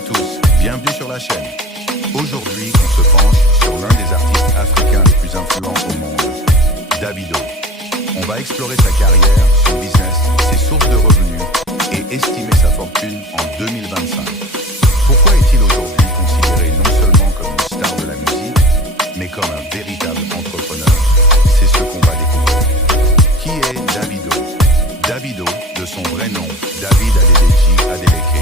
à tous, bienvenue sur la chaîne. Aujourd'hui, on se penche sur l'un des artistes africains les plus influents au monde, Davido. On va explorer sa carrière, son business, ses sources de revenus et estimer sa fortune en 2025. Pourquoi est-il aujourd'hui considéré non seulement comme une star de la musique, mais comme un véritable entrepreneur? C'est ce qu'on va découvrir. Qui est Davido? Davido, de son vrai nom, David Adedeji Adeleke,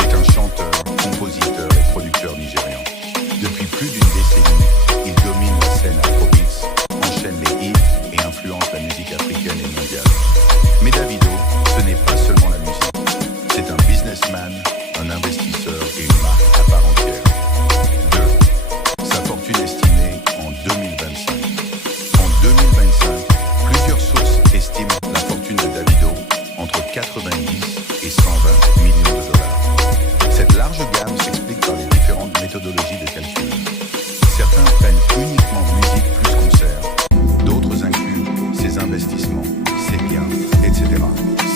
est un chanteur, compositeur et producteur nigérian. Depuis plus d'une décennie, il domine la scène afrobeats, enchaîne les hits et influence la musique africaine et mondiale. Mais Davido, ce n'est pas seulement la musique. C'est un businessman, un investisseur et une marque à part entière. 2. Sa fortune estimée en 2025. En 2025, plusieurs sources estiment la fortune de Davido entre 90 et 120 millions de dollars. Cette large gamme s'explique par les différentes méthodologies de calcul. Certains prennent uniquement musique plus concert, d'autres incluent ses investissements, ses biens, etc.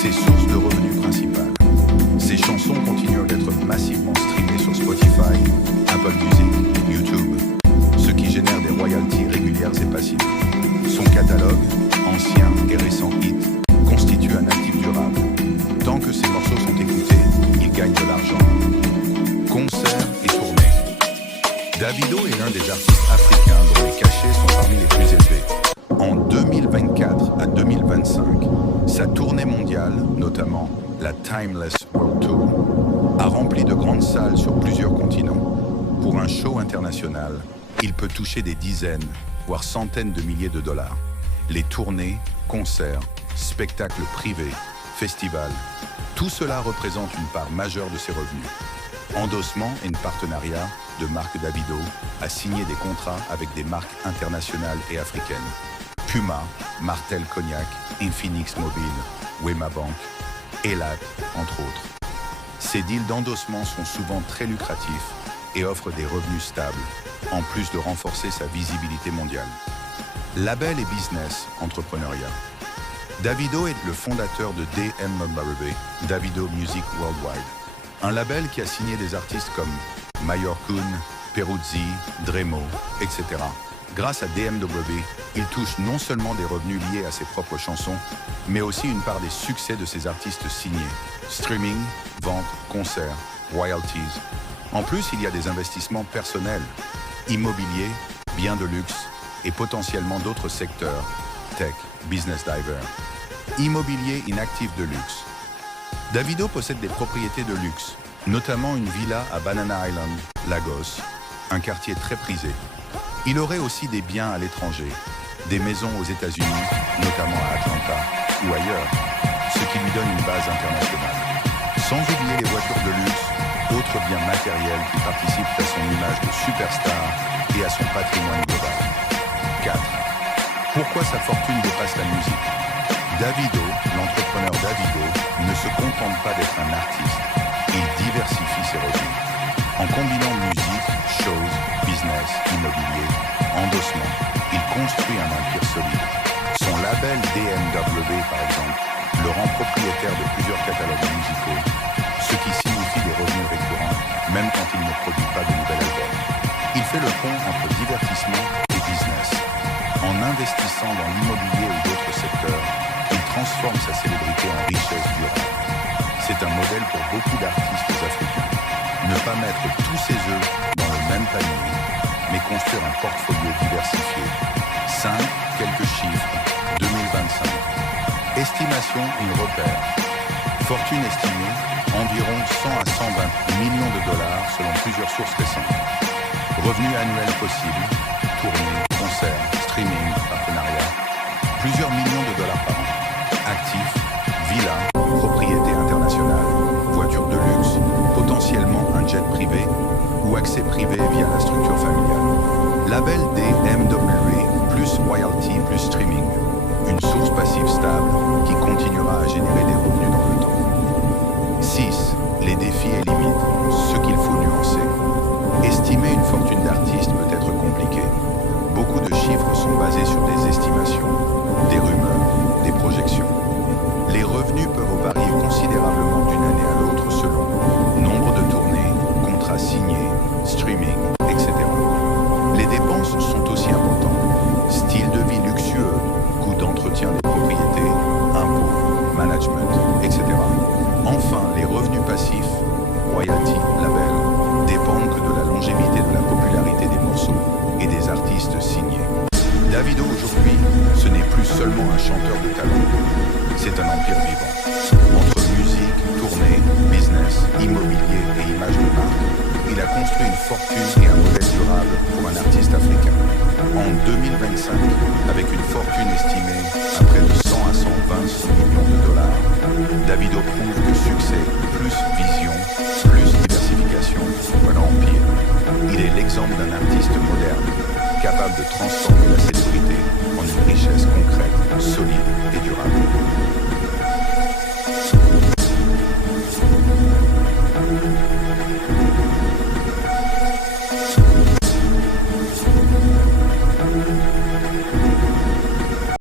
Ses sources de revenus principales. Ses chansons continuent d'être massivement streamées sur Spotify, Apple Music, YouTube, ce qui génère des royalties régulières et passives. Son catalogue, anciens et récents hits, constitue un actif durable. Tant que ses morceaux sont écoutés, il gagne de l'argent. Concerts et tournées. Davido est l'un des artistes africains dont les cachets sont parmi les plus élevés. En 2024 à 2025, sa tournée mondiale, notamment la Timeless World Tour, a rempli de grandes salles sur plusieurs continents. Pour un show international, il peut toucher des dizaines, voire centaines de milliers de dollars. Les tournées, concerts, spectacles privés, festivals, tout cela représente une part majeure de ses revenus. Endossement et partenariat de marque Davido a signé des contrats avec des marques internationales et africaines. Puma, Martell Cognac, Infinix Mobile, Wema Bank, Elat, entre autres. Ces deals d'endossement sont souvent très lucratifs et offrent des revenus stables, en plus de renforcer sa visibilité mondiale. Label et business, entrepreneuriat. Davido est le fondateur de DMWB, Davido Music Worldwide, un label qui a signé des artistes comme Mayorkun, Peruzzi, Dremo, etc. Grâce à DMWB, il touche non seulement des revenus liés à ses propres chansons, mais aussi une part des succès de ses artistes signés. Streaming, ventes, concerts, royalties. En plus, il y a des investissements personnels, immobilier, biens de luxe et potentiellement d'autres secteurs, tech, business diver. Immobilier inactif de luxe. Davido possède des propriétés de luxe, notamment une villa à Banana Island, Lagos, un quartier très prisé. Il aurait aussi des biens à l'étranger, des maisons aux États-Unis, notamment à Atlanta ou ailleurs, ce qui lui donne une base internationale. Sans oublier les voitures de luxe, autres biens matériels qui participent à son image de superstar et à son patrimoine global. 4. Pourquoi sa fortune dépasse la musique? Davido, l'entrepreneur Davido, ne se contente pas d'être un artiste, il diversifie ses revenus. En combinant musique, shows, business, immobilier, endossement, il construit un empire solide. Son label DMWB, par exemple, le rend propriétaire de plusieurs catalogues musicaux, ce qui signifie des revenus récurrents, même quand il ne produit pas de nouvel album. Il fait le pont entre divertissement et business. En investissant dans l'immobilier ou d'autres secteurs, il transforme sa célébrité en richesse durable. C'est un modèle pour beaucoup d'artistes africains. Ne pas mettre tous ses œufs dans le même panier, mais construire un portfolio diversifié. 5. Quelques chiffres. 2025. Estimation et repère. Fortune estimée, environ 100 à 120 millions de dollars selon plusieurs sources récentes. Revenus annuels possibles, tournées, concerts, streaming, partenariat. Plusieurs millions de dollars par an. Actifs, villas, propriétés internationales, voitures de luxe, potentiellement un jet privé ou accès privé via la structure familiale. Label DMWB plus royalty plus streaming. Une source passive stable qui continuera à générer des revenus dans le temps. 6. Les défis et limites, ce qu'il faut nuancer. Estimer une fortune d'artiste peut être compliqué. Beaucoup de chiffres sont basés sur des estimations, des rumeurs, des projections. Les revenus peuvent varier considérablement d'une année à l'autre selon nombre de tournées, contrats Davido aujourd'hui, ce n'est plus seulement un chanteur de talent, c'est un empire vivant. Entre musique, tournée, business, immobilier et image de marque, il a construit une fortune et un modèle durable pour un artiste africain. En 2025, avec une fortune estimée à près de 100 à 120 millions de dollars, Davido prouve que succès plus vision, plus diversification, voilà empire. Il est l'exemple d'un artiste moderne, capable de transformer la célébrité